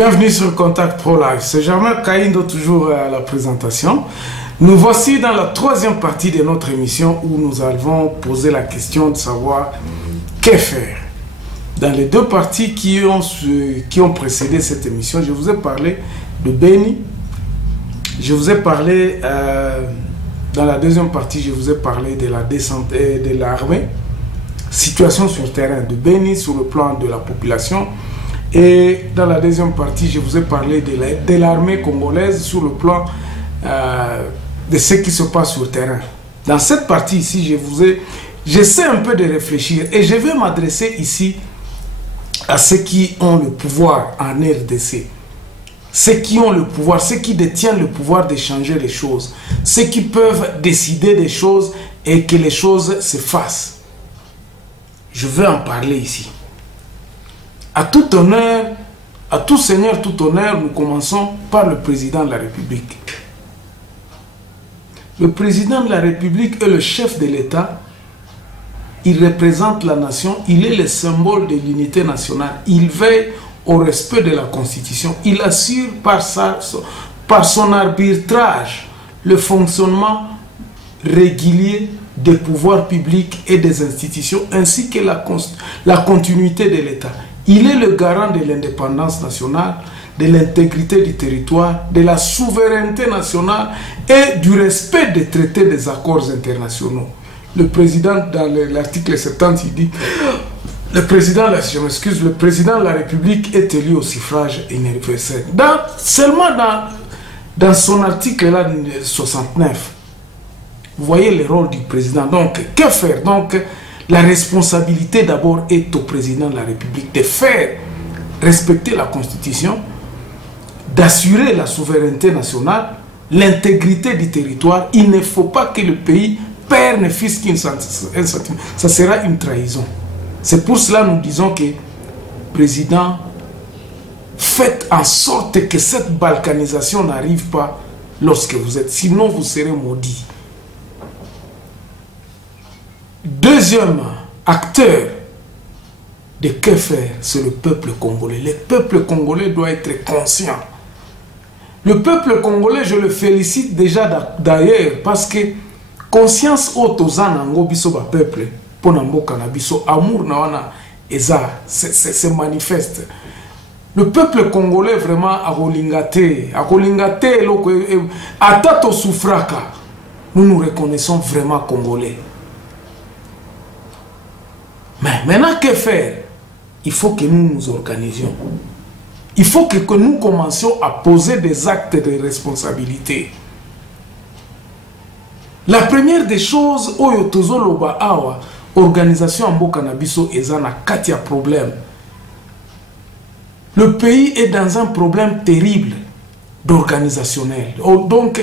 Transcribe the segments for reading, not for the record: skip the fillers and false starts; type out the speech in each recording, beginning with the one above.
Bienvenue sur Contact Pro Live. C'est Germain Kaindo, toujours à la présentation. Nous voici dans la troisième partie de notre émission où nous allons poser la question de savoir que faire. Dans les deux parties qui ont précédé cette émission, je vous ai parlé de Beni. Je vous ai parlé, dans la deuxième partie, je vous ai parlé de la descente de l'armée. Situation sur le terrain de Beni sur le plan de la population. Et dans la deuxième partie, je vous ai parlé de l'armée congolaise sur le plan de ce qui se passe sur le terrain. Dans cette partie ici, j'essaie un peu de réfléchir et je vais m'adresser ici à ceux qui ont le pouvoir en RDC. Ceux qui ont le pouvoir, ceux qui détiennent le pouvoir de changer les choses. Ceux qui peuvent décider des choses et que les choses se fassent. Je vais en parler ici. À tout honneur, à tout seigneur, tout honneur, nous commençons par le président de la République. Le président de la République est le chef de l'État. Il représente la nation. Il est le symbole de l'unité nationale. Il veille au respect de la Constitution. Il assure par son arbitrage le fonctionnement régulier des pouvoirs publics et des institutions, ainsi que la continuité de l'État. Il est le garant de l'indépendance nationale, de l'intégrité du territoire, de la souveraineté nationale et du respect des traités des accords internationaux. Le président, dans l'article 70, il dit le président de la République est élu au suffrage universel. Seulement dans son article là, 69, vous voyez le rôle du président. Donc, que faire? Donc, la responsabilité d'abord est au président de la République de faire respecter la Constitution, d'assurer la souveraineté nationale, l'intégrité du territoire. Il ne faut pas que le pays perde ne fût-ce qu'un centime. Ça sera une trahison. C'est pour cela que nous disons que, président, faites en sorte que cette balkanisation n'arrive pas lorsque vous êtes. Sinon, vous serez maudit. Deuxième acteur de que faire, c'est le peuple congolais. Le peuple congolais doit être conscient. Le peuple congolais, je le félicite déjà d'ailleurs parce que conscience autozana ngobiso ba peuple pour namboka na biso amour na wana eza c'est manifeste. Le peuple congolais vraiment akolingate loko atato soufraka. Nous nous reconnaissons vraiment congolais. Mais maintenant, que faire? Il faut que nous nous organisions. Il faut que nous commencions à poser des actes de responsabilité. La première des choses, organisation en Bokanabiso ezana katia problème. Le pays est dans un problème terrible d'organisationnel. Donc,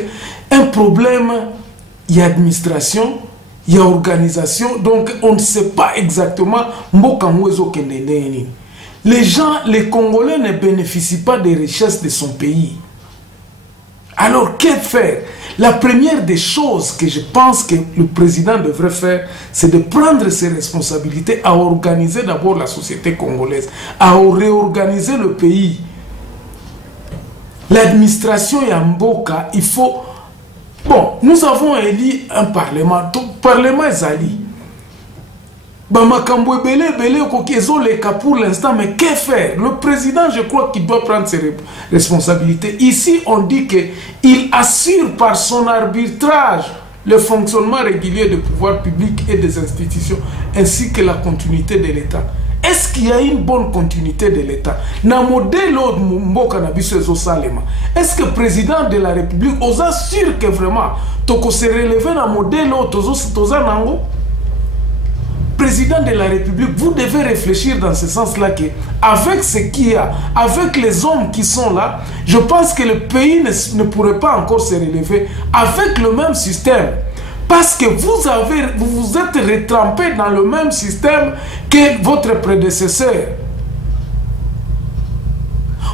un problème, il y a administration, il y a organisation, donc on ne sait pas exactement. Les gens, les Congolais ne bénéficient pas des richesses de son pays. Alors, que faire? La première des choses que je pense que le président devrait faire, c'est de prendre ses responsabilités à organiser d'abord la société congolaise, à réorganiser le pays. L'administration et Mboka, il faut... Bon, nous avons élu un parlement. Tout parlement est ali. Bamakambo belé pour l'instant, mais que faire? Le président, je crois qu'il doit prendre ses responsabilités. Ici, on dit qu'il assure par son arbitrage le fonctionnement régulier des pouvoirs publics et des institutions, ainsi que la continuité de l'État. Est-ce qu'il y a une bonne continuité de l'État? Est-ce que le président de la République vous assure que vraiment toko se relever dans le modèle président de la République, vous devez réfléchir dans ce sens-là que avec ce qu'il y a, avec les hommes qui sont là, je pense que le pays ne pourrait pas encore se relever avec le même système. Parce que vous vous êtes retrempé dans le même système que votre prédécesseur.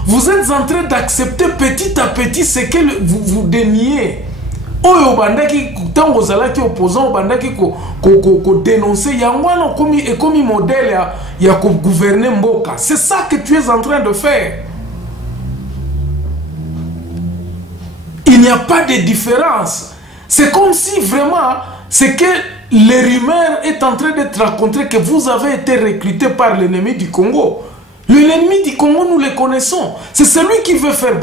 Vous êtes en train d'accepter petit à petit ce que vous déniez. Oyo bandaki tango zalaki opposant bandaki ko dénoncer yangwana comme modèle ya ko gouverner mboka. C'est ça que tu es en train de faire. n'y a pas de différence. C'est comme si vraiment, c'est que les rumeurs est en train d'être racontées que vous avez été recruté par l'ennemi du Congo. L'ennemi du Congo, nous le connaissons. C'est celui qui veut faire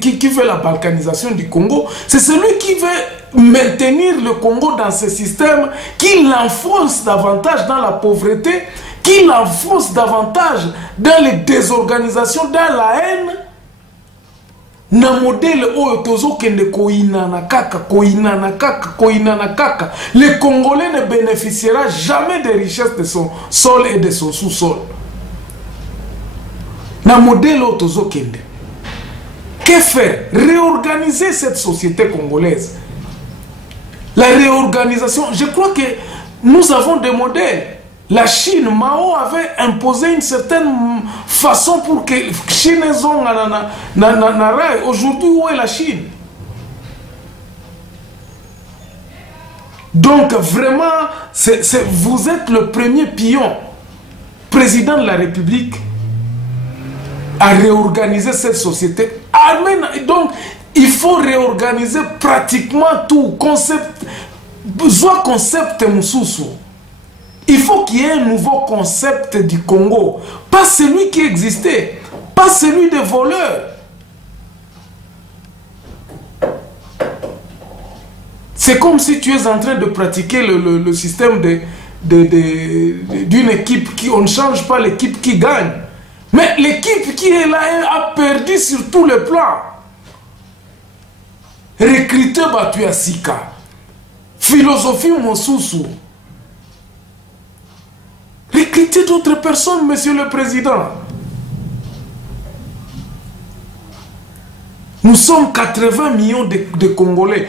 qui veut la balkanisation du Congo. C'est celui qui veut maintenir le Congo dans ce système, qui l'enfonce davantage dans la pauvreté, qui l'enfonce davantage dans les désorganisations, dans la haine. Na modèle oyo tozokende koinana kaka. Le Congolais ne bénéficiera jamais des richesses de son sol et de son sous-sol. Na modèle oyo tozokende. Que faire? Réorganiser cette société congolaise. La réorganisation, je crois que nous avons des modèles. La Chine, Mao avait imposé une certaine façon pour que Chine ait. Aujourd'hui, où est la Chine? Donc, vraiment, vous êtes le premier pion, président de la République, à réorganiser cette société. Donc, il faut réorganiser pratiquement tout. Concept Moussoussou. Il faut qu'il y ait un nouveau concept du Congo. Pas celui qui existait. Pas celui des voleurs. C'est comme si tu es en train de pratiquer le système d'une équipe qui... On ne change pas l'équipe qui gagne. Mais l'équipe qui est là a perdu sur tous les plans. Recruter Batu Sika. Philosophie Moussoussou. Recruter d'autres personnes, Monsieur le Président. Nous sommes 80 millions de Congolais.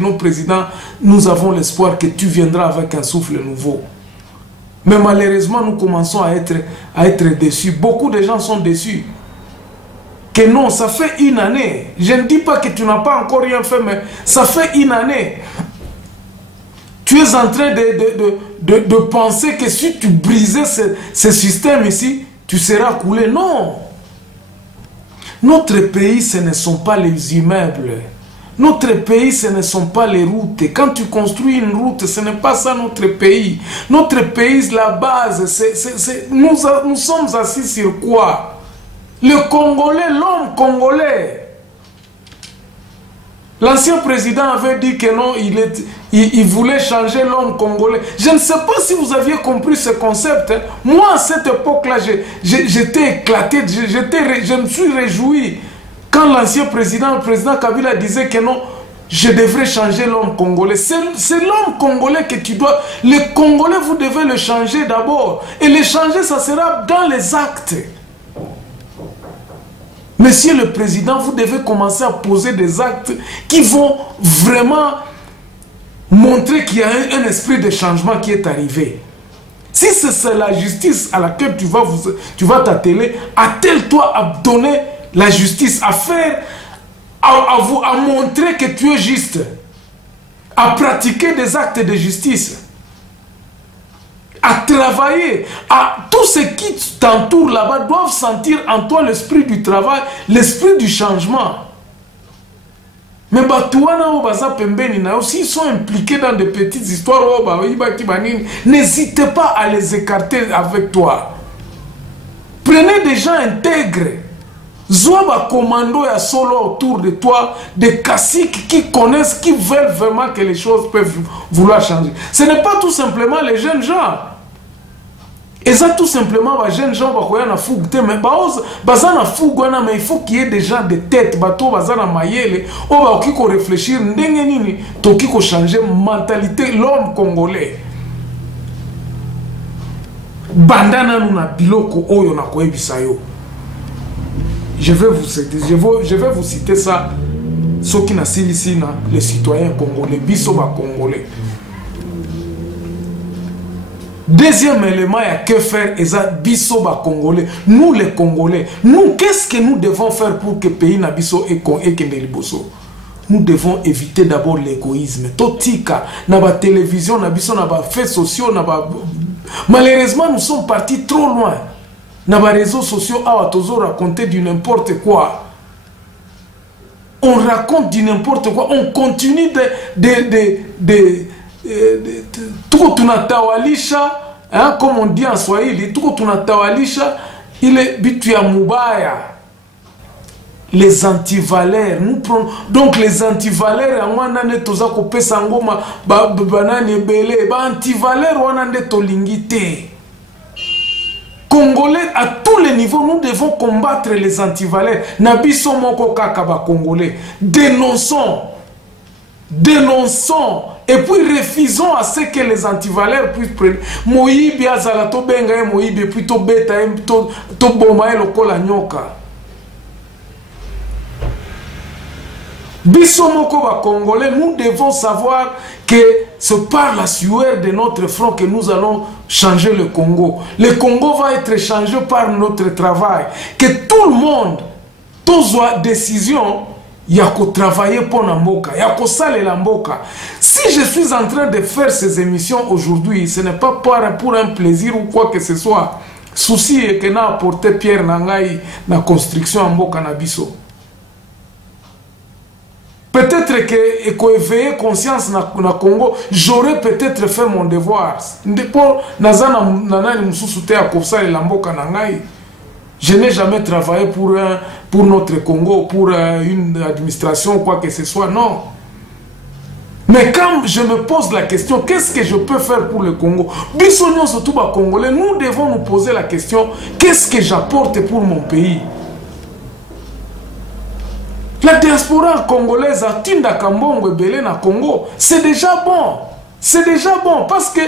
Nos présidents, nous avons l'espoir que tu viendras avec un souffle nouveau. Mais malheureusement, nous commençons à être déçus. Beaucoup de gens sont déçus. Que non, ça fait une année. Je ne dis pas que tu n'as pas encore rien fait, mais ça fait une année. Tu es en train de penser que si tu brisais ce système ici, tu seras coulé. Non. Notre pays, ce ne sont pas les immeubles. Notre pays, ce ne sont pas les routes. Quand tu construis une route, ce n'est pas ça notre pays. Notre pays, la base, nous sommes assis sur quoi? Le Congolais, l'homme congolais. L'ancien président avait dit que non, il voulait changer l'homme congolais. Je ne sais pas si vous aviez compris ce concept. Hein. Moi, à cette époque-là, j'étais éclaté, je me suis réjoui. Quand l'ancien président, le président Kabila disait que non, je devrais changer l'homme congolais. C'est l'homme congolais que tu dois... Le Congolais, vous devez le changer d'abord. Et le changer, ça sera dans les actes. Monsieur le Président, vous devez commencer à poser des actes qui vont vraiment montrer qu'il y a un esprit de changement qui est arrivé. Si c'est la justice à laquelle tu vas t'atteler, attelle-toi à donner la justice, à faire, à montrer que tu es juste, à pratiquer des actes de justice, à travailler, à tous ceux qui t'entourent là-bas doivent sentir en toi l'esprit du travail, l'esprit du changement. Mais s'ils sont impliqués dans des petites histoires, n'hésitez pas à les écarter avec toi. Prenez des gens intègres. Zoaba commando ya solo autour de toi, des caciques qui connaissent, qui veulent vraiment que les choses peuvent vouloir changer. Ce n'est pas tout simplement les jeunes gens. Et ça tout simplement, les jeunes gens, mais il faut qu'il y ait des gens de tête, qui réfléchir, qui changer la mentalité, l'homme congolais. Bandana nuna biloko oyo na koebisayo. Je vais vous citer ça. Ce qui n'a ici, les citoyens congolais, bisoba congolais. Deuxième élément, il y a que faire, et ça, bisoba congolais. Nous les Congolais, nous, qu'est-ce que nous devons faire pour que le pays n'abisso et que nous devons éviter d'abord l'égoïsme. Totika, naba télévision, nabiso, naba faits sociaux, naba... Malheureusement, nous sommes partis trop loin. Dans les réseaux sociaux, à toujours raconter du n'importe quoi. on raconte du n'importe quoi, on continue tuko tunatawalisha, hein, comme on dit en Swahili, tuko tunatawalisha ile bitu ya mubaya. Les antivaleurs, nous prenons donc les antivaleurs en wanane toza ko pesa ngoma banani belé ba antivaleurs wanane tolingité. Congolais à tous les niveaux, nous devons combattre les antivaleurs. Nabiso moko kaka ba Congolais, dénonçons et puis refusons à ce que les antivaleurs puissent prendre. Moïbi azala to benga Moïbi puis to beta to boma lokola nyoka. Bissomoko ba Congolais, nous devons savoir que c'est par la sueur de notre front que nous allons changer le Congo. Le Congo va être changé par notre travail. Que tout le monde, tous les décisions, il y a qu'à travailler pour Namboka, il y a qu'à saler la Mboka. Si je suis en train de faire ces émissions aujourd'hui, ce n'est pas pour un plaisir ou quoi que ce soit. Souci est que n'a apporté Pierre Nangaï na construction en Mboka Nabiso. Peut-être que pour éveiller conscience na Congo, j'aurais peut-être fait mon devoir. Je n'ai jamais travaillé pour notre Congo, pour une administration ou quoi que ce soit, non. Mais quand je me pose la question, qu'est-ce que je peux faire pour le Congo? Bissonion surtout les Congolais, nous devons nous poser la question, qu'est-ce que j'apporte pour mon pays? La diaspora congolaise a Tinda Kambongo et Belé na Congo. C'est déjà bon. C'est déjà bon parce que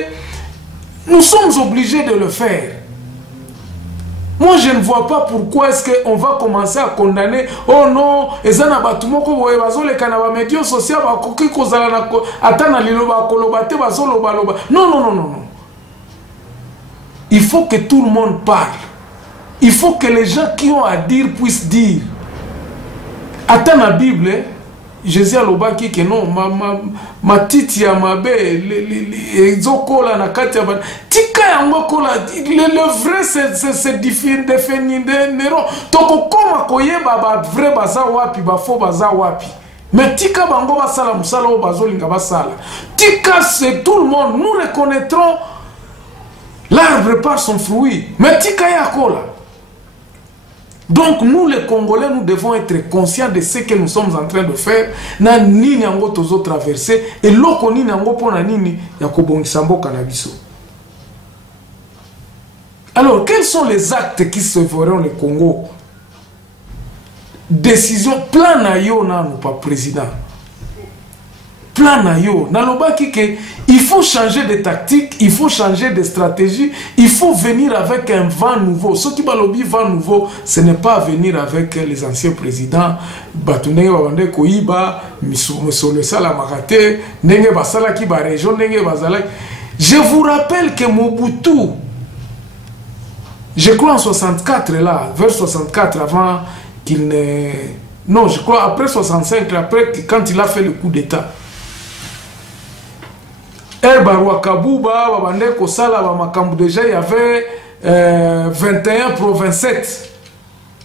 nous sommes obligés de le faire. Moi, je ne vois pas pourquoi est-ce qu'on va commencer à condamner. Oh non, ezana batumoko boye bazole kana ba médias sociaux ba koki kozala na atana liloba kolobate bazolo baloba. Non, non, non, non, non. Il faut que tout le monde parle. Il faut que les gens qui ont à dire puissent dire. Attends la Bible, Jésus a l'obaki que non, ma titi ya mabe, ezokola na kati ya tika yango kola, le vrai c'est définir nero, toko koma koyeba ba vrai baza wapi, ba faux baza wapi. Mais tika bango basala musala o bazolinga basala. Tika c'est tout le monde, nous reconnaîtrons l'arbre par son fruit. Mais tika ya kola. Donc nous les Congolais, nous devons être conscients de ce que nous sommes en train de faire. Na nini yango tozo traverser et loko nini yango pona nini ya kobongisa mboka na biso. Alors quels sont les actes qui se feront le Congo? Décision plan na yo na nous pas président. Plan na yo na lobaki que il faut changer de tactique, il faut changer de stratégie, il faut venir avec un vent nouveau. Ce qui va lobby vent nouveau, ce n'est pas venir avec les anciens présidents. Batunenge babande koiba, misolo sala makate, nenge basala ki ba région, nenge basala. Je vous rappelle que Mobutu, je crois en 64 là, vers 64 avant qu'il ne... Non, je crois après 65, après quand il a fait le coup d'état. Barwa Kabouba, Babande Kosala, Bamakambu, déjà il y avait 21 pour 27.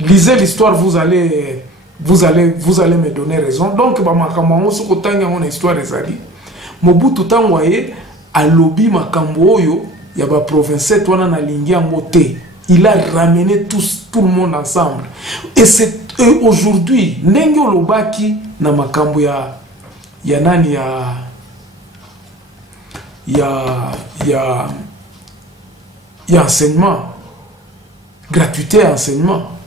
Lisez l'histoire, vous allez me donner raison. Donc, Bamakambu, ce qu'on a une histoire des alliés. Mobutu Tangwaye, à lobby Makambu Oyo, il y a 27, on a lingi en moté. Il a ramené tout le monde ensemble. Et c'est aujourd'hui, Nengo Lobaki, na Makambu ya nani ya. Il y a enseignement, gratuité et enseignement.